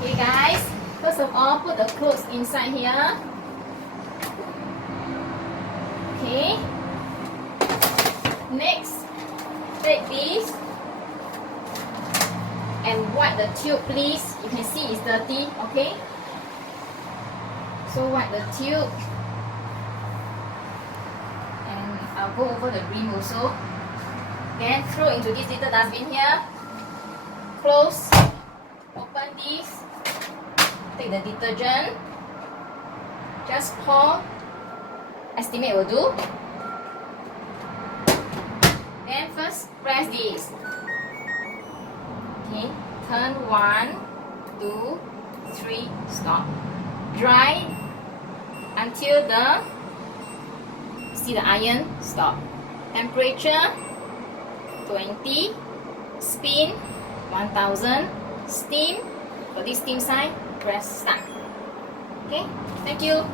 Okay guys, first of all put the clothes inside here. Okay. Next, take this and wipe the tube please. You can see it's dirty, okay? So wipe the tube. And I'll go over the rim also. Then throw into this little dustbin here. Close. Open this. Take the detergent. Just pour. Estimate will do. Then first press this. Okay, turn 1, 2, 3, stop. Dry until the see the iron, stop. Temperature 20, spin 1000, steam. For this steam sign, press start. Okay, thank you.